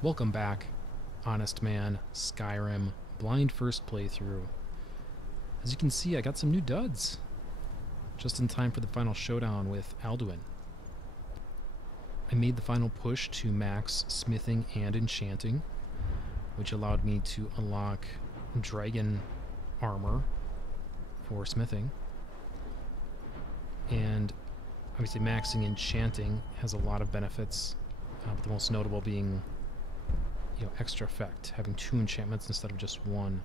Welcome back, Honestman, Skyrim, blind first playthrough. As you can see, I got some new duds. Just in time for the final showdown with Alduin. I made the final push to max smithing and enchanting, which allowed me to unlock dragon armor for smithing. And obviously maxing enchanting has a lot of benefits, but the most notable being extra effect, having 2 enchantments instead of just 1.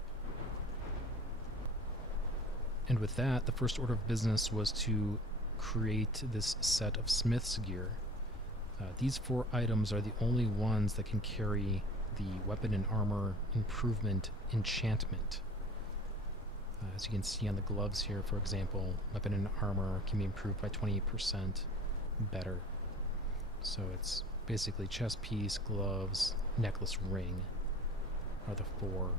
And with that, the first order of business was to create this set of smith's gear. These 4 items are the only ones that can carry the weapon and armor improvement enchantment. As you can see on the gloves here, for example, weapon and armor can be improved by 28% better. So it's basically chest piece, gloves, necklace, ring are the 4.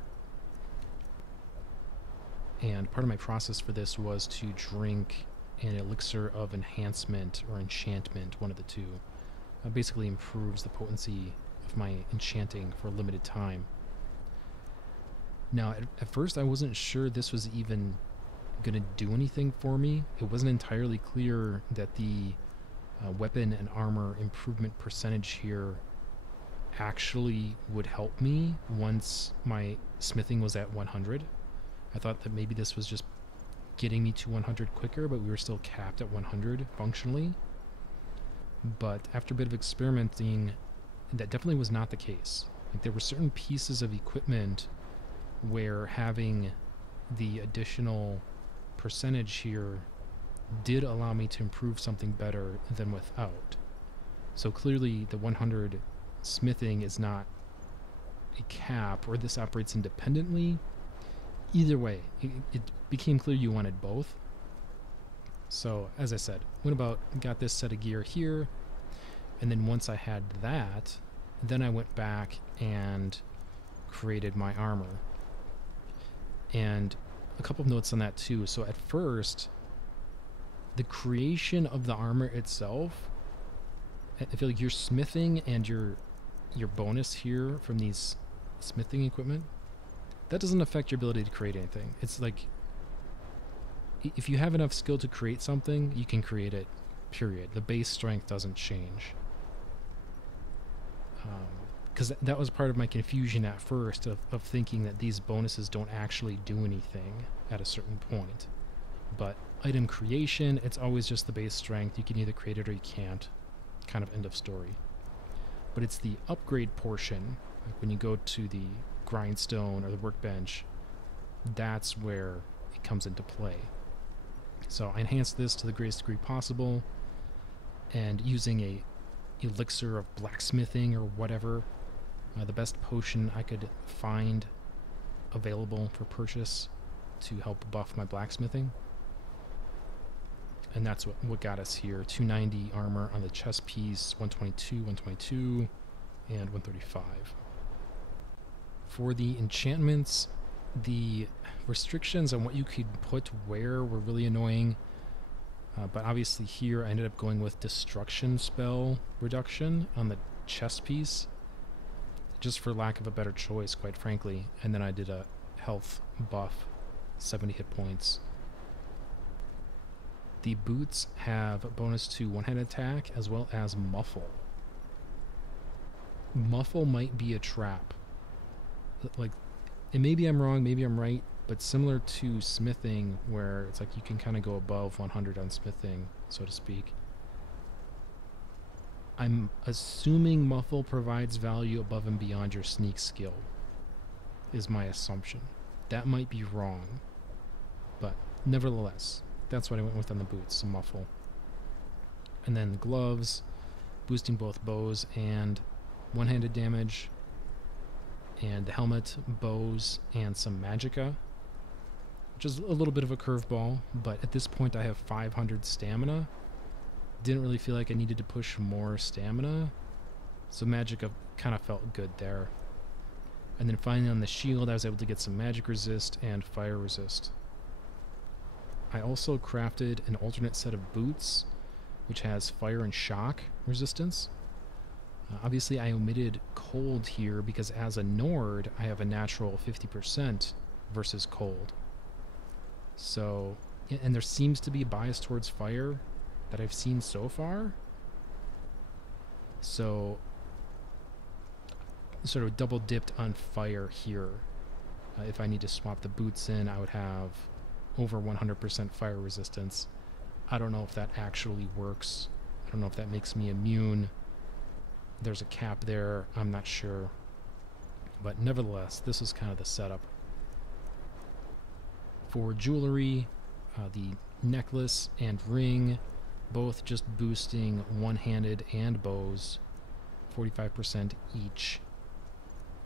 And part of my process for this was to drink an elixir of enhancement or enchantment, one of the 2. Basically improves the potency of my enchanting for a limited time. Now, at first I wasn't sure this was even going to do anything for me. It wasn't entirely clear that the weapon and armor improvement percentage here actually would help me once my smithing was at 100. I thought that maybe this was just getting me to 100 quicker, but we were still capped at 100 functionally. But after a bit of experimenting, that definitely was not the case. Like, there were certain pieces of equipment where having the additional percentage here did allow me to improve something better than without. So clearly the 100 smithing is not a cap, or this operates independently. Either way, it became clear you wanted both. So as I said, got this set of gear here, and then once I had that, then I went back and created my armor. And a couple of notes on that too. So at first, the creation of the armor itself, I feel like your smithing and your bonus here from these smithing equipment, that doesn't affect your ability to create anything. It's like, if you have enough skill to create something, you can create it, period. The base strength doesn't change. Because that was part of my confusion at first of thinking that these bonuses don't actually do anything at a certain point. But item creation, it's always just the base strength. You can either create it or you can't. Kind of end of story. But it's the upgrade portion, like when you go to the grindstone or the workbench, that's where it comes into play. So I enhanced this to the greatest degree possible, and using a elixir of blacksmithing or whatever, the best potion I could find available for purchase to help buff my blacksmithing. And that's what got us here. 290 armor on the chest piece, 122, 122, and 135. For the enchantments, the restrictions on what you could put where were really annoying. But obviously here I ended up going with destruction spell reduction on the chest piece, just for lack of a better choice, quite frankly. And then I did a health buff, 70 hit points. The boots have a bonus to one-hand attack as well as muffle. Muffle might be a trap. Like, and maybe I'm wrong, maybe I'm right, but similar to smithing, where it's like you can kind of go above 100 on smithing, so to speak. I'm assuming muffle provides value above and beyond your sneak skill, is my assumption. That might be wrong, but nevertheless, that's what I went with on the boots, some muffle. And then gloves, boosting both bows and one-handed damage, and the helmet, bows, and some magicka, which is a little bit of a curveball, but at this point I have 500 stamina. Didn't really feel like I needed to push more stamina, so magicka kind of felt good there. And then finally on the shield, I was able to get some magic resist and fire resist. I also crafted an alternate set of boots, which has fire and shock resistance. Obviously, I omitted cold here because as a Nord, I have a natural 50% versus cold. So, and there seems to be a bias towards fire that I've seen so far. So, sort of double dipped on fire here. If I need to swap the boots in, I would have over 100% fire resistance. I don't know if that actually works. I don't know if that makes me immune. There's a cap there. I'm not sure. But nevertheless, this is kind of the setup. For jewelry, the necklace and ring, both just boosting one-handed and bows, 45% each.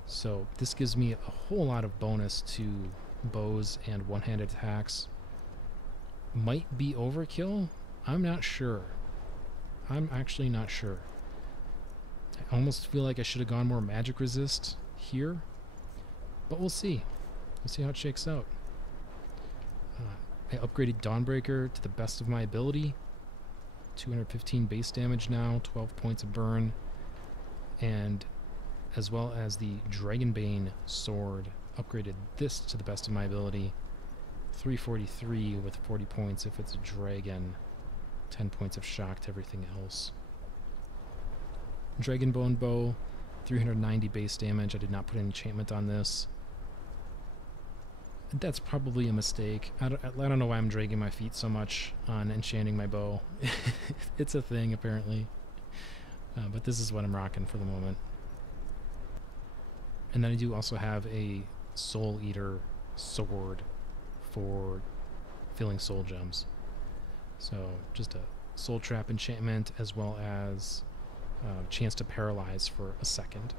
So this gives me a whole lot of bonus to bows and one-handed attacks. Might be overkill? I'm not sure. I'm actually not sure. I almost feel like I should have gone more magic resist here, but we'll see. We'll see how it shakes out. I upgraded Dawnbreaker to the best of my ability. 215 base damage now, 12 points of burn, and as well as the Dragonbane sword, upgraded this to the best of my ability. 343 with 40 points if it's a dragon, 10 points of shock to everything else. Dragonbone bow, 390 base damage. I did not put an enchantment on this. That's probably a mistake. I don't know why I'm dragging my feet so much on enchanting my bow. It's a thing, apparently. But this is what I'm rocking for the moment. And then I do also have a Soul Eater sword for filling soul gems. So just a soul trap enchantment as well as chance to paralyze for a second.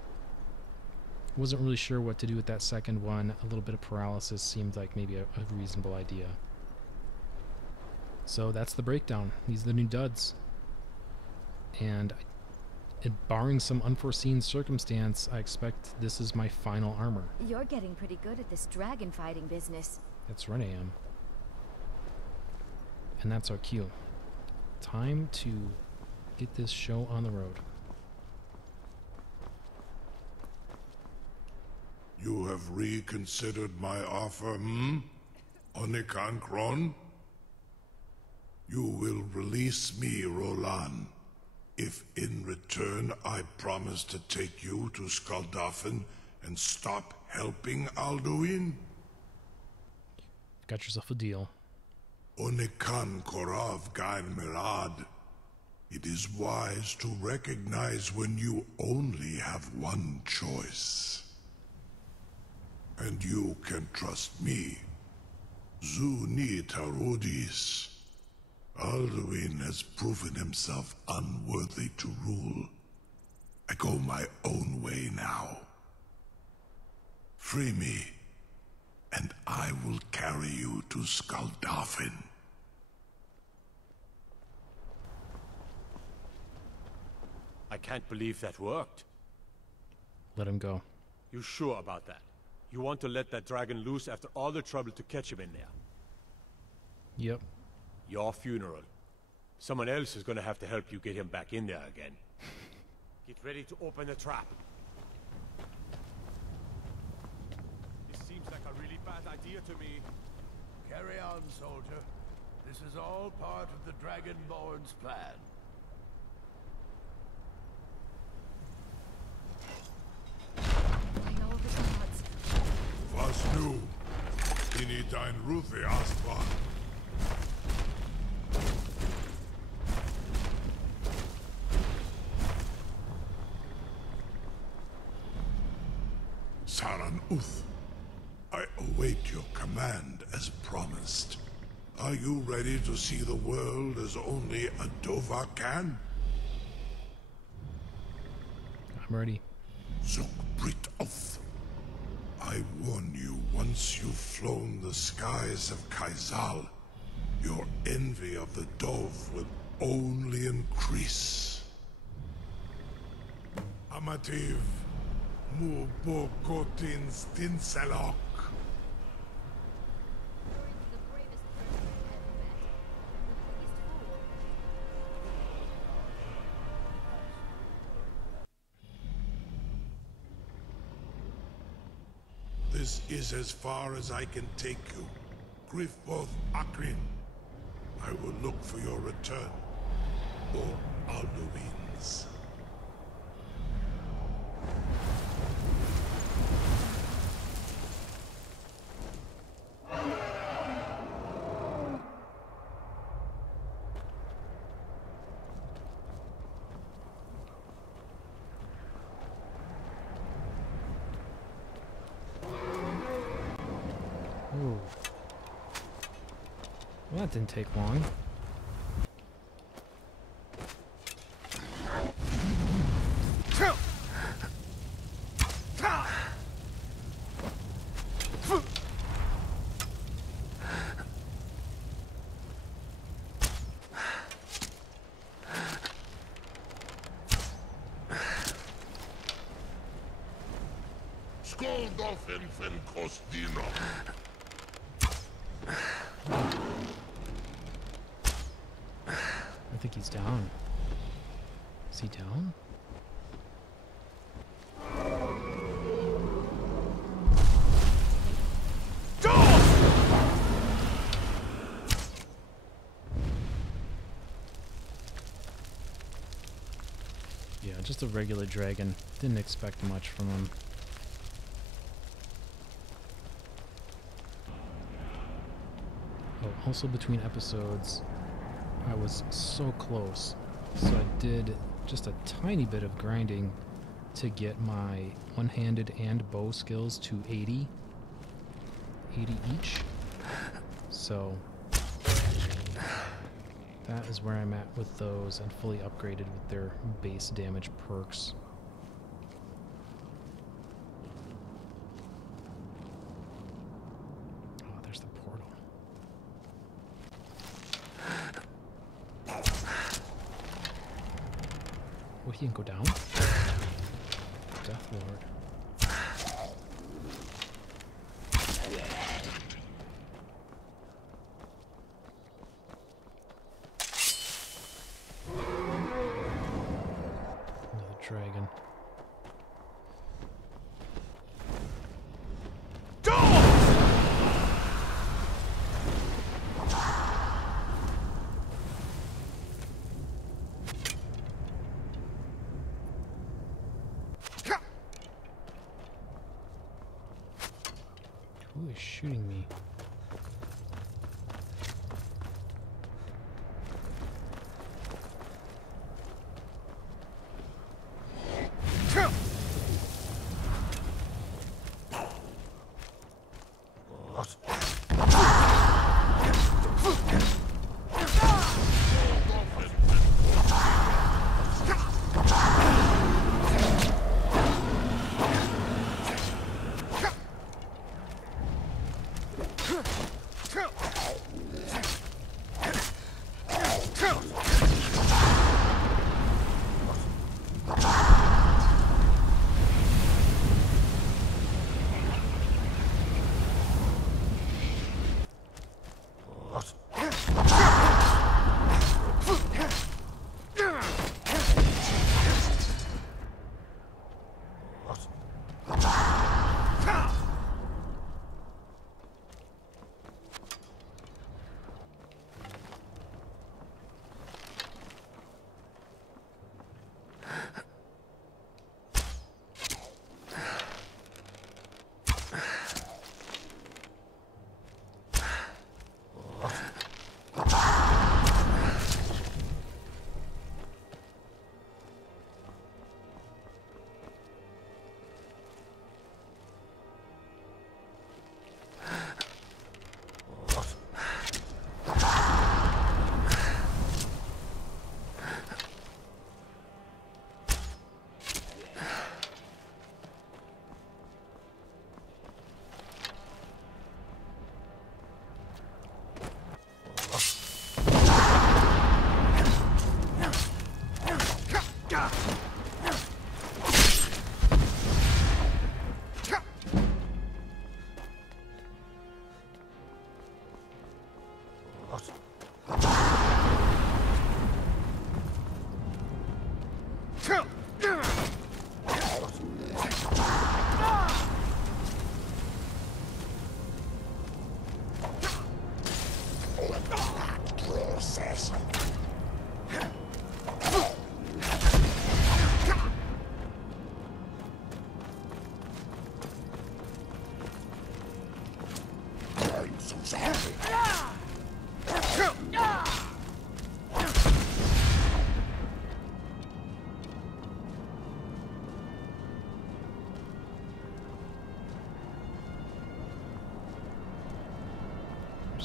Wasn't really sure what to do with that second one. A little bit of paralysis seemed like maybe a reasonable idea. So that's the breakdown. These are the new duds. And barring some unforeseen circumstance, I expect this is my final armor. You're getting pretty good at this dragon fighting business. That's right, I am. And that's our cue. Time to get this show on the road. You have reconsidered my offer, Onikan Kron? You will release me, Roland, if in return I promise to take you to Skaldafen and stop helping Alduin? Got yourself a deal. Onikan Korav Gain Mirad. It is wise to recognize when you only have one choice. And you can trust me. Zuni Tarudis. Alduin has proven himself unworthy to rule. I go my own way now. Free me, and I will carry you to Skaldafen. I can't believe that worked. Let him go. You sure about that? You want to let that dragon loose after all the trouble to catch him in there? Yep. Your funeral. Someone else is gonna have to help you get him back in there again. Get ready to open the trap. This seems like a really bad idea to me. Carry on, soldier. This is all part of the Dragonborn's plan. I know of his odds. Was nu? In dein Rufe Aspa. Saran Uth, I await your command as promised. Are you ready to see the world as only a Dova can? I'm ready. Zugbrit Uth. I warn you, once you've flown the skies of Kaizal, your envy of the Dove will only increase. Amativ, Mubokotin Stinselok. This is as far as I can take you. Griffboth Akrin. I will look for your return. Or Alduin's. Ooh. Well, that didn't take long. Skoldofen fen Kostino. I think he's down. Is he down? Yeah, just a regular dragon. Didn't expect much from him. Oh, also between episodes, I was so close. So I did just a tiny bit of grinding to get my one-handed and bow skills to 80. 80 each. So that is where I'm at with those, and fully upgraded with their base damage perks. Oh, there's the portal. What, he can go down? Death Lord. Another dragon. Who is shooting me?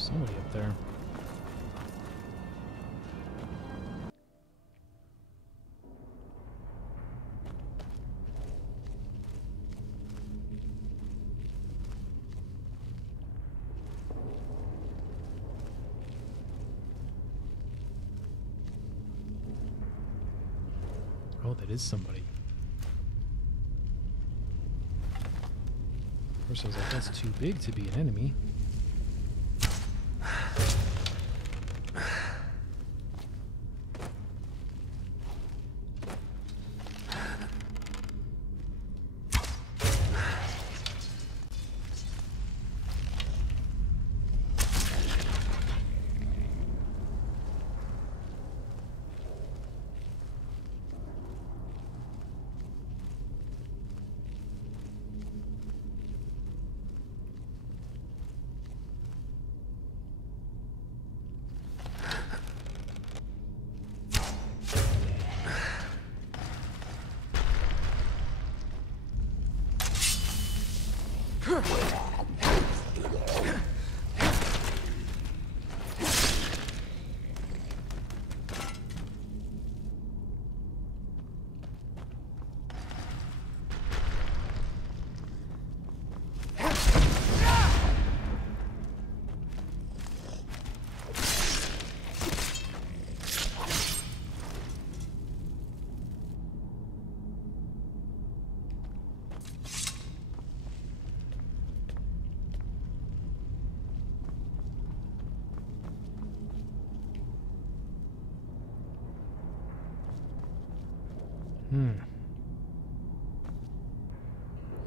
Somebody up there. Oh, that is somebody. Of course, I was like, that's too big to be an enemy.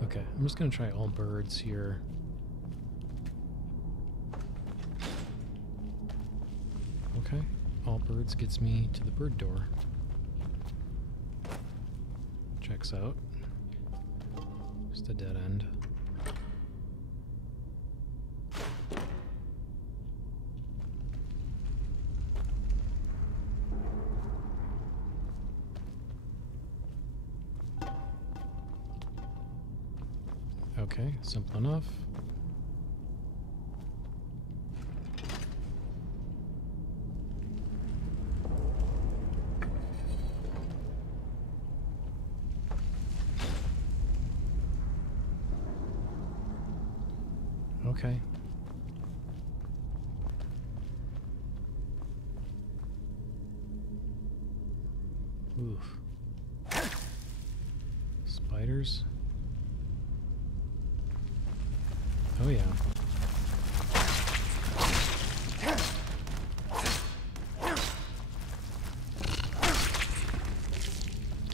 Okay, I'm just gonna try all birds here. Okay, all birds gets me to the bird door. Checks out. Just a dead end. Okay, simple enough. Okay. Oof. Spiders. Oh yeah.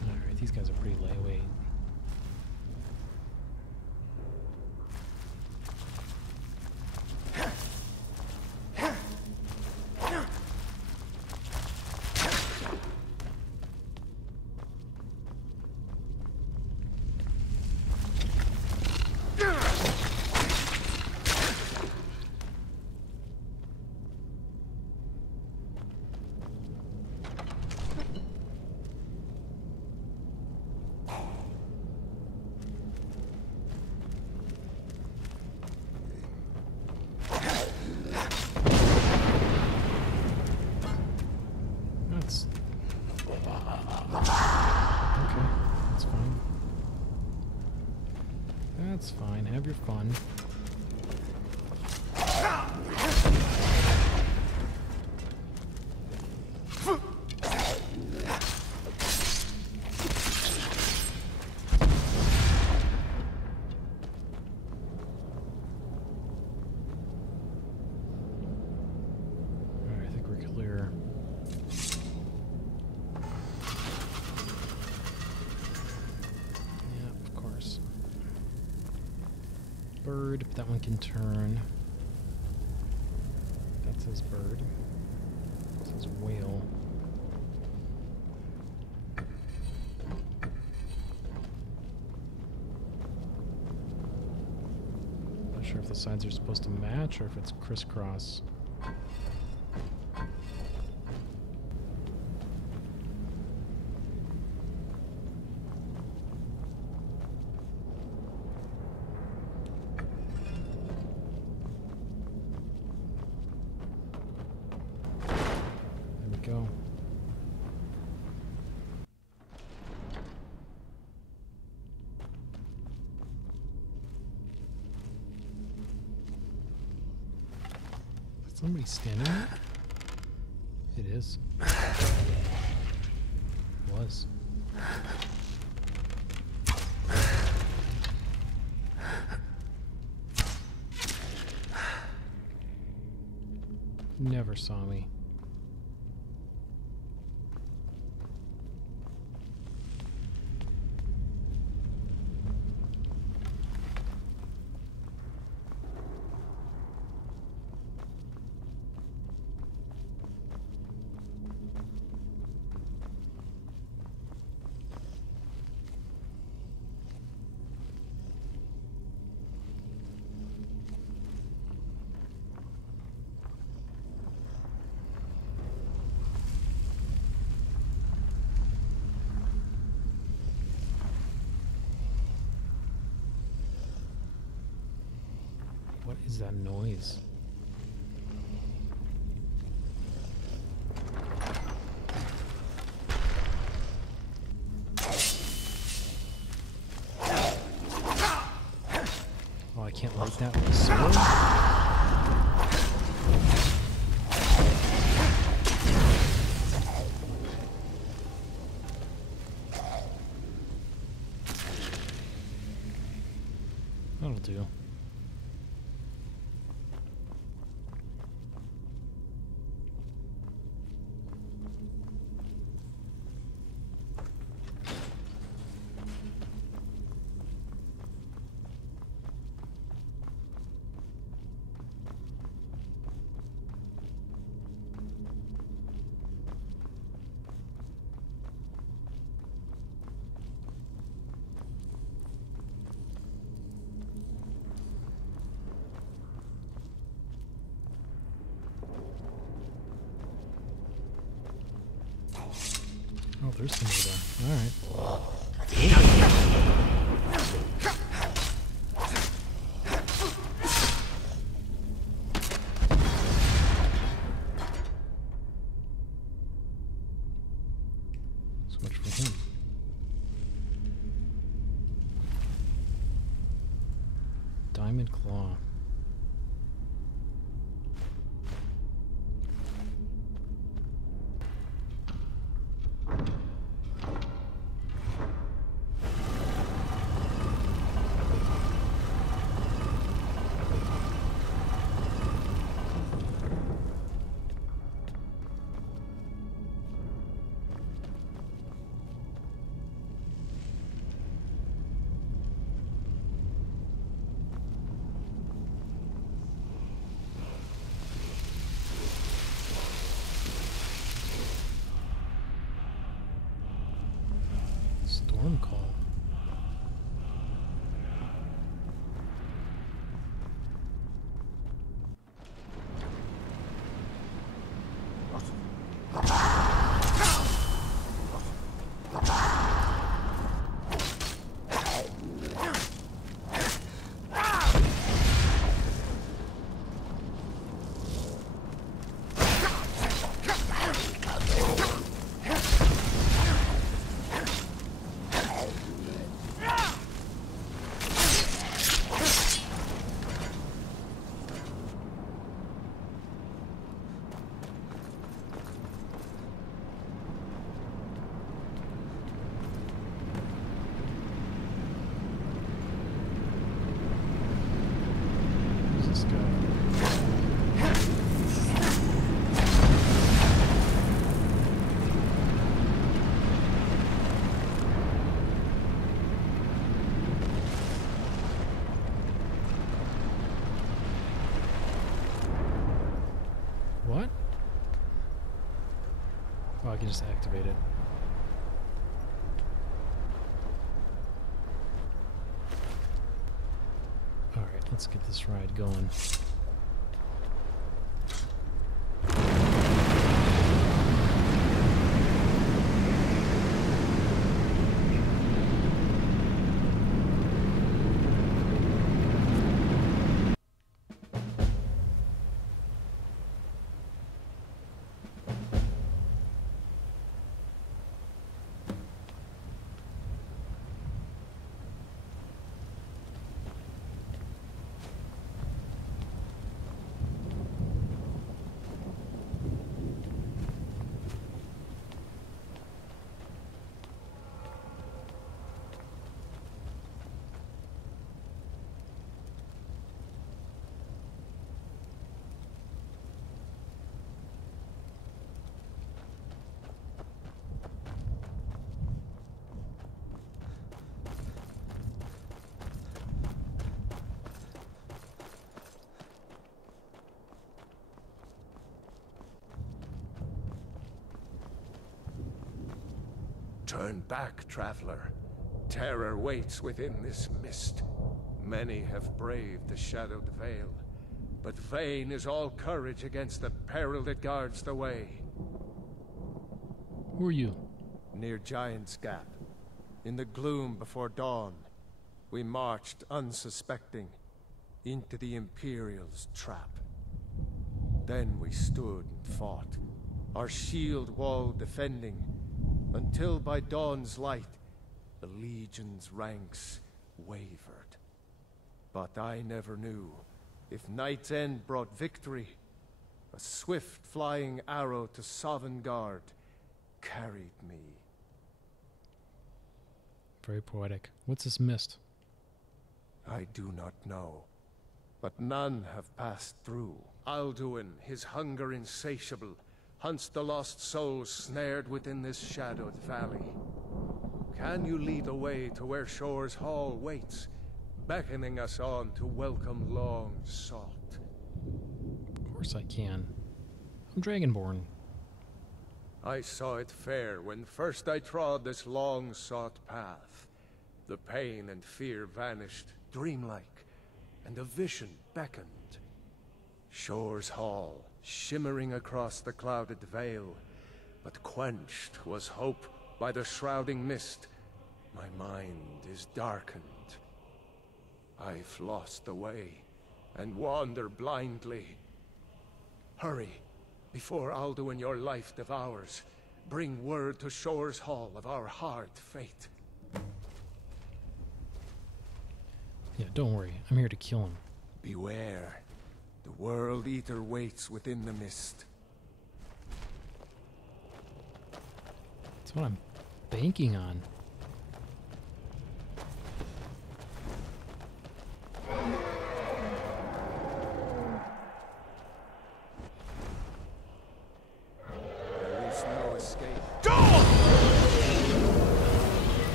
Alright, these guys are pretty lightweight. That's fine. Have your fun. Alright, I think we're clear. Bird, but that one can turn. That says bird. That says whale. Not sure if the sides are supposed to match or if it's crisscross. Somebody standing there? It is. Was. Never saw me. What is that noise? Oh, I can't light that with a sword? That'll do. Oh, there's somebody there. Alright. So much for him. Diamond claw. Storm call. What? Oh, I can just activate it. Alright, let's get this ride going. Turn back, traveler. Terror waits within this mist. Many have braved the shadowed veil, but vain is all courage against the peril that guards the way. Who are you? Near Giant's Gap, in the gloom before dawn, we marched unsuspecting into the Imperial's trap. Then we stood and fought, our shield wall defending, until by dawn's light, the Legion's ranks wavered. But I never knew if Night's End brought victory, a swift flying arrow to Sovngarde carried me. Very poetic. What's this mist? I do not know, but none have passed through. Alduin, his hunger insatiable, hunts the lost souls snared within this shadowed valley. Can you lead the way to where Shore's Hall waits, beckoning us on to welcome long sought? Of course I can. I'm Dragonborn. I saw it fair when first I trod this long sought path. The pain and fear vanished, dreamlike, and a vision beckoned. Shore's Hall, shimmering across the clouded veil, but quenched was hope by the shrouding mist. My mind is darkened. I've lost the way, and wander blindly. Hurry, before Alduin your life devours. Bring word to Shore's Hall of our hard fate. Yeah, don't worry. I'm here to kill him. Beware. The World Eater waits within the mist. That's what I'm banking on. There is no escape.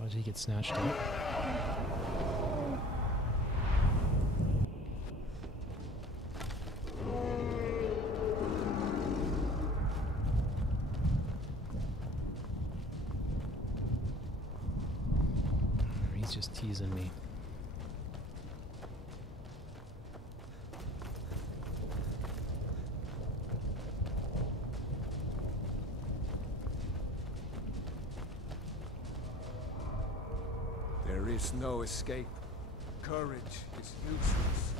How did he get snatched up? He's just teasing me. There is no escape. Courage is useless.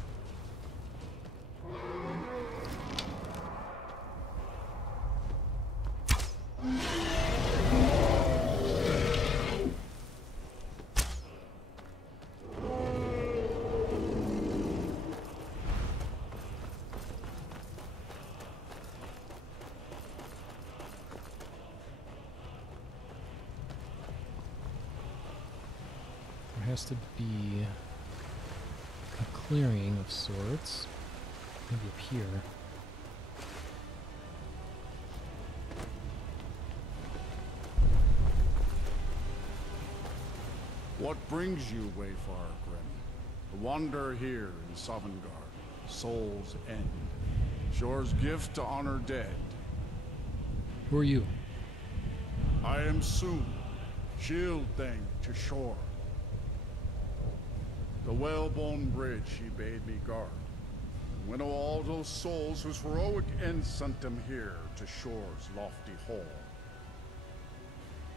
There has to be a clearing of sorts. Maybe up here. What brings you, Wayfarer Grim? To wander here in Sovngarde, Soul's End. Shore's gift to honor dead. Who are you? I am Soon, shield thing to Shore. The whalebone bridge he bade me guard, and winnow all those souls whose heroic end sent them here to Shore's lofty hall.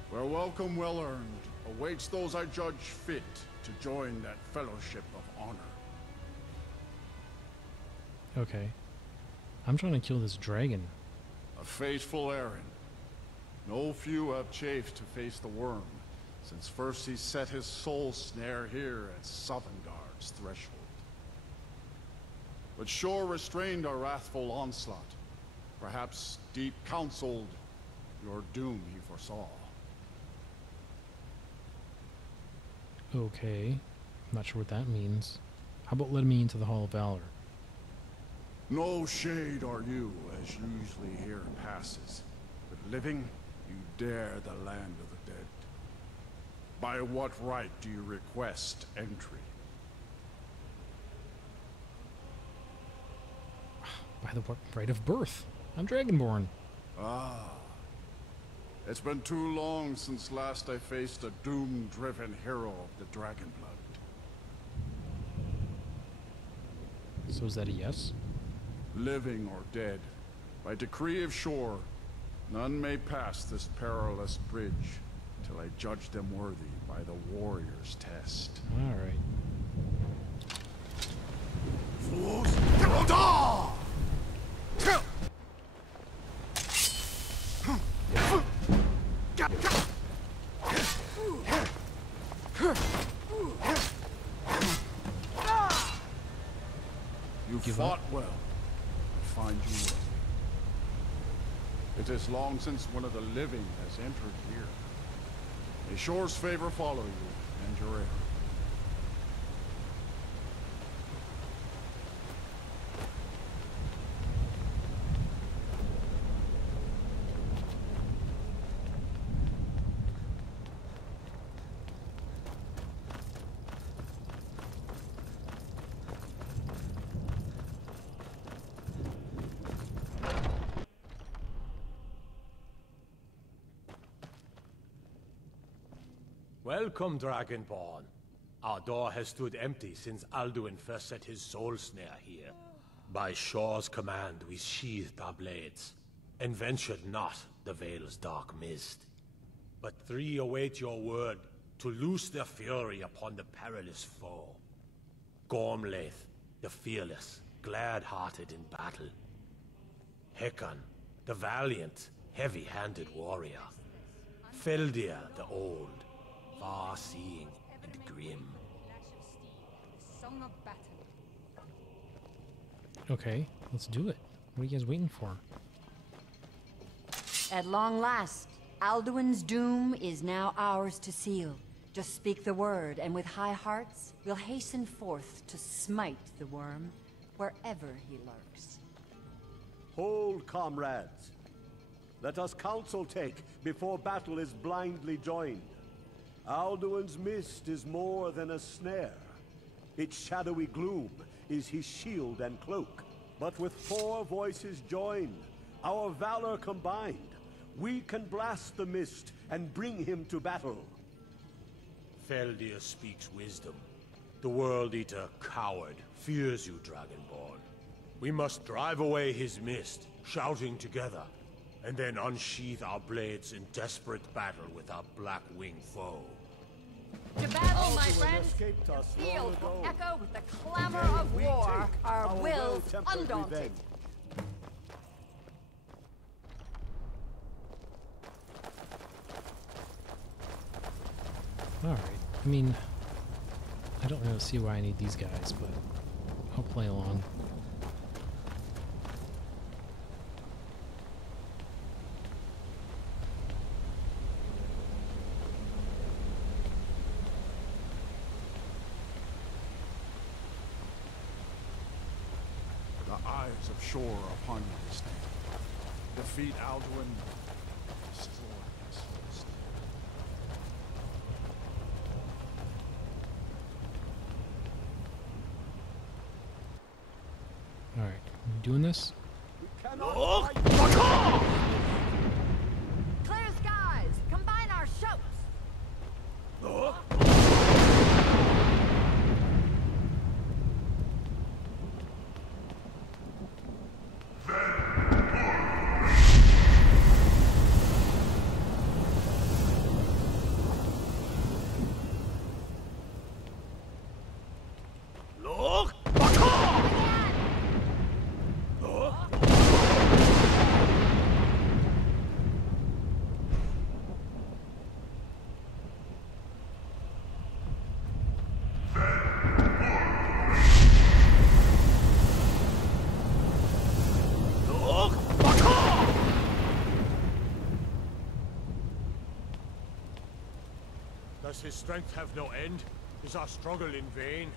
Where welcome well earned awaits those I judge fit to join that fellowship of honor. Okay. I'm trying to kill this dragon. A fateful errand. No few have chafed to face the worm, since first he set his soul snare here at Sovngarde's threshold. But Shore restrained our wrathful onslaught. Perhaps deep counseled your doom he foresaw. Okay. I'm not sure what that means. How about letting me into the Hall of Valor? No shade are you, as usually here passes. But living, you dare the land of the dead. By what right do you request entry? By the right of birth. I'm Dragonborn. Ah, It's been too long since last I faced a doom-driven hero of the Dragonblood. So is that a yes? Living or dead, by decree of Shore, none may pass this perilous bridge till I judge them worthy by the warrior's test. All right. You Give fought up? well. I find you worthy. It is long since one of the living has entered here. May Shore's favor follow you and your heir. Welcome, Dragonborn. Our door has stood empty since Alduin first set his soul snare here. By Shore's command, we sheathed our blades, and ventured not the Vale's dark mist. But three await your word to loose their fury upon the perilous foe. Gormlaith, the fearless, glad-hearted in battle. Hekon, the valiant, heavy-handed warrior. Feldir, the old, far-seeing and grim. Song of battle. Okay, let's do it. What are you guys waiting for? At long last, Alduin's doom is now ours to seal. Just speak the word, and with high hearts, we'll hasten forth to smite the worm wherever he lurks. Hold, comrades. Let us counsel take before battle is blindly joined. Alduin's mist is more than a snare. Its shadowy gloom is his shield and cloak. But with 4 voices joined, our valor combined, we can blast the mist and bring him to battle. Feldir speaks wisdom. The World Eater, coward, fears you, Dragonborn. We must drive away his mist, shouting together, and then unsheath our blades in desperate battle with our black-winged foe. To battle, my Alduin friends! escaped us The long field ago. will echo with the clamor Today of we war, take our our wills well-tempered undaunted. revenge. All right. I mean, I don't really see why I need these guys, but I'll play along. The eyes of Shore are upon you this day. Defeat Alduin, destroy his host. All right, you doing this? We cannot fight. Clear skies! Combine our shouts! Does his strength have no end? Is our struggle in vain?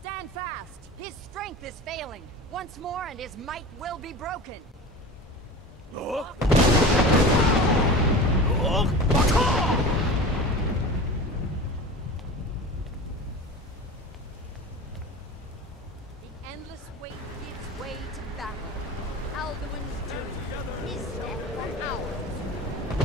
Stand fast! His strength is failing. Once more and his might will be broken. The endless wait gives way to battle. Alduin's doom. His death for ours.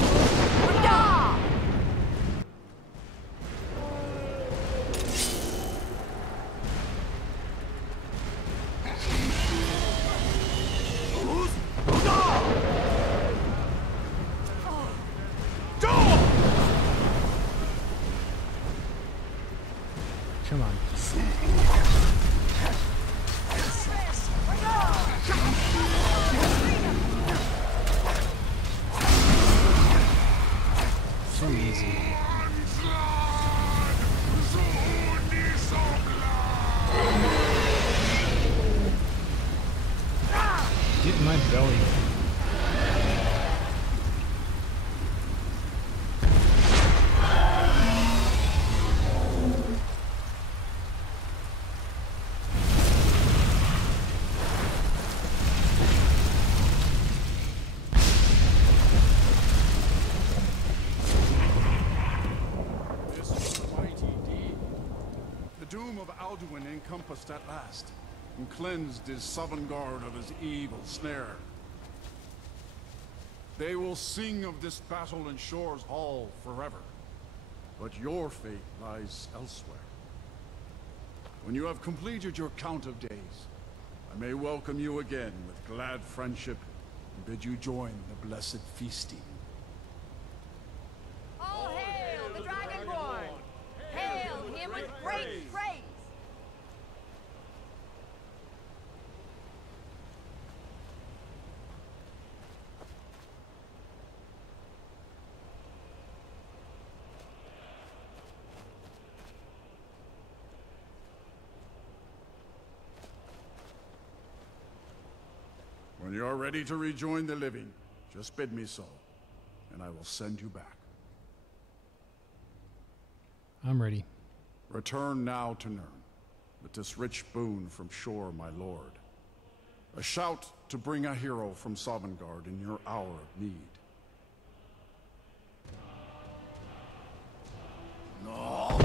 Come on. So easy. Get in my belly. This was a mighty deed. The doom of Alduin encompassed at last, and cleansed his Sovngarde of his evil snare. They will sing of this battle in Shore's Hall forever, but your fate lies elsewhere. When you have completed your count of days, I may welcome you again with glad friendship and bid you join the blessed feasting. All hail the Dragonborn! Hail him with great praise! When you are ready to rejoin the living, just bid me so, and I will send you back. I'm ready. Return now to Nirn, with this rich boon from Shore, my lord. A shout to bring a hero from Sovngarde in your hour of need. No!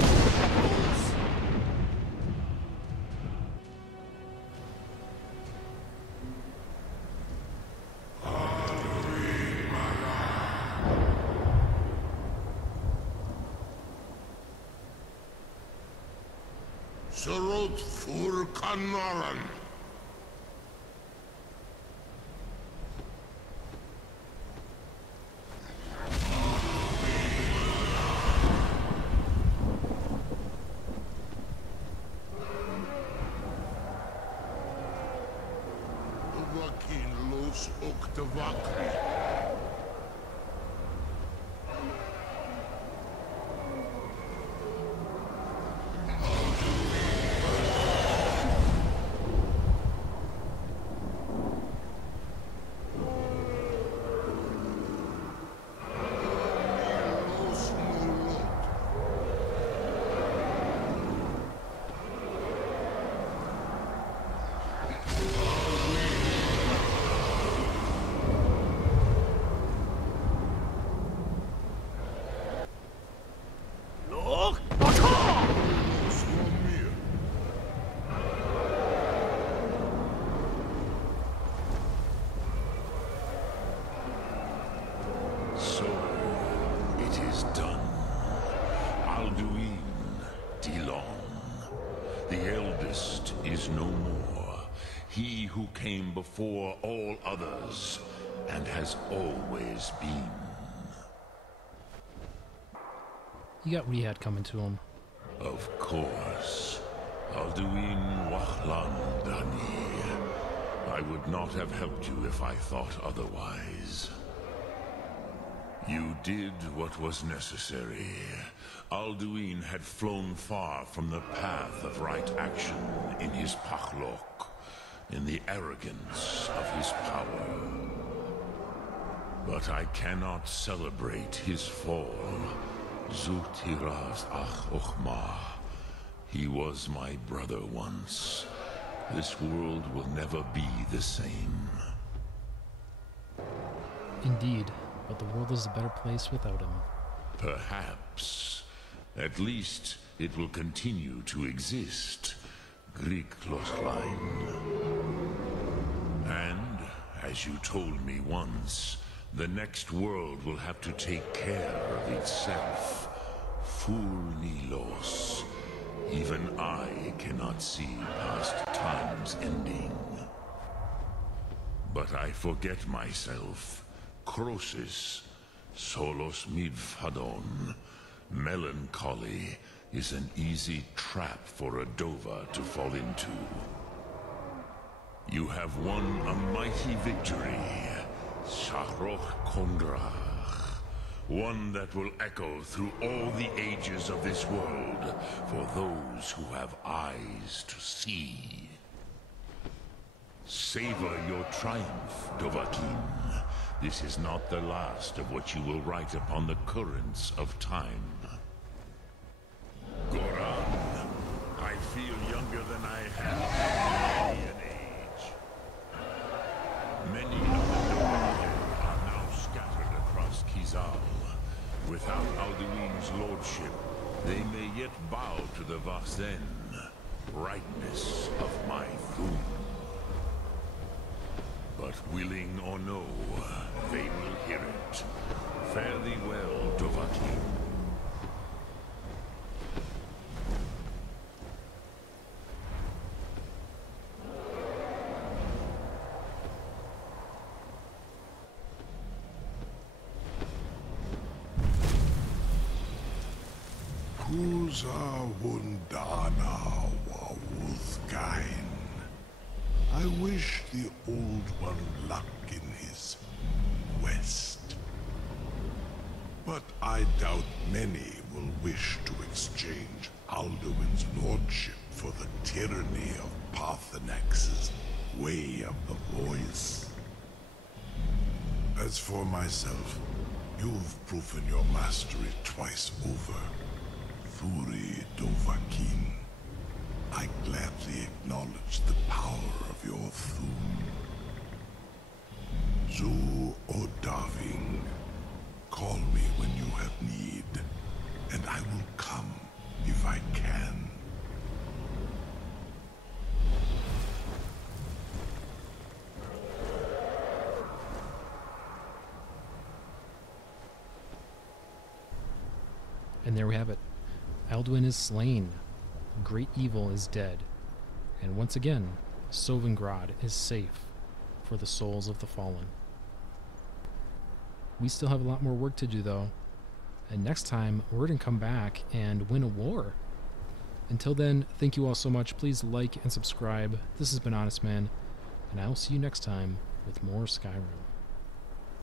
Surut fur Kanoran. Vakin los Oktavakri. So, it is done. Alduin, Dilon. The eldest is no more. He who came before all others, and has always been. You got Rehad coming to him. Of course. Alduin Wahlan Dani. I would not have helped you if I thought otherwise. You did what was necessary. Alduin had flown far from the path of right action in his Pachlok, in the arrogance of his power. But I cannot celebrate his fall. Zutiraz Ach Ochma. He was my brother once. This world will never be the same. Indeed, but the world is a better place without him. Perhaps. At least it will continue to exist. Greek Loslein. And, as you told me once, the next world will have to take care of itself. Fulnilos. Even I cannot see past time's ending. But I forget myself. Crosis. Solos midfadon. Melancholy is an easy trap for a Dova to fall into. You have won a mighty victory, Shahroch Kondrach. One that will echo through all the ages of this world for those who have eyes to see. Savor your triumph, Dovahkiin. This is not the last of what you will write upon the currents of time. Goran, I feel younger than I have in an age. Many of the Dovahkiin are now scattered across Kizal. Without Alduin's lordship, they may yet bow to the Vaxen, brightness of my Thum. But willing or no, they will hear it. Fare thee well, Dovahkiin. Kuza Wundana Wawuthgain. I wish the Old One luck in his quest. But I doubt many will wish to exchange Alduin's lordship for the tyranny of Parthenex's Way of the Voice. As for myself, you've proven your mastery twice over. Thuri Dovahkiin, I gladly acknowledge the power of your Thum. Zu Odaving, call me when you have need, and I will come if I can. And there we have it. Alduin is slain. Great evil is dead. And once again, Sovngarde is safe for the souls of the fallen. We still have a lot more work to do, though. And next time, we're going to come back and win a war. Until then, thank you all so much. Please like and subscribe. This has been Honestman, and I'll see you next time with more Skyrim.